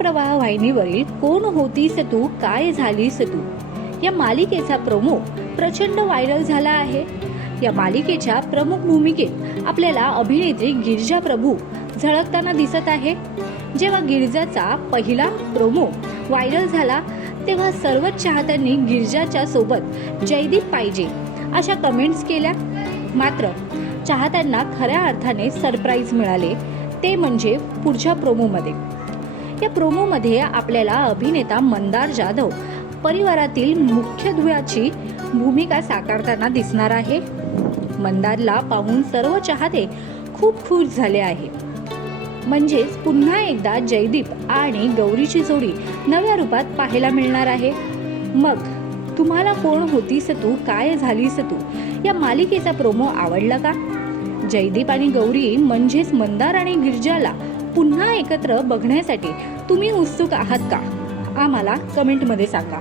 प्रवाह वाहिनीवरील कोण होतीस तू काय झालीस तू या मालिकेचा प्रोमो प्रचंड व्हायरल झाला आहे। या मालिकेच्या प्रमुख भूमिकेत आपल्याला अभिनेत्री गिरिजा प्रभू झळकताना दिसत आहे। जेव्हा गिरिजाचा पहिला प्रोमो व्हायरल झाला तेव्हा सर्वच चाहत्यांनी गिरिजाच्या सोबत जयदीप पाहिजे अशा कमेंट्स केल्या। मात्र चाहत्यांना खऱ्या अर्थाने सरप्राईज मिळाले, ते म्हणजे पुढच्या प्रोमोमध्ये। या प्रोमोमध्ये आपल्याला अभिनेता मंदार जाधव परिवारातील मुख्य दुव्याची भूमिका साकारताना दिसणार आहे। मंदारला पाहून सर्व चाहते खूप खुश झाले आहे। म्हणजेच पुन्हा एकदा जयदीप आणि गौरीची जोडी नव्या रूपात पाहायला मिळणार आहे। मग तुम्हाला कोण होतीस तू काय झालीस तू या मालिकेचा प्रोमो आवडला का? जयदीप आणि गौरी म्हणजेच मंदार आणि गिरिजाला पुन्हा एकत्र बघण्यासाठी तुम्ही उत्सुक आहात का? आम्हाला कमेंटमध्ये सांगा।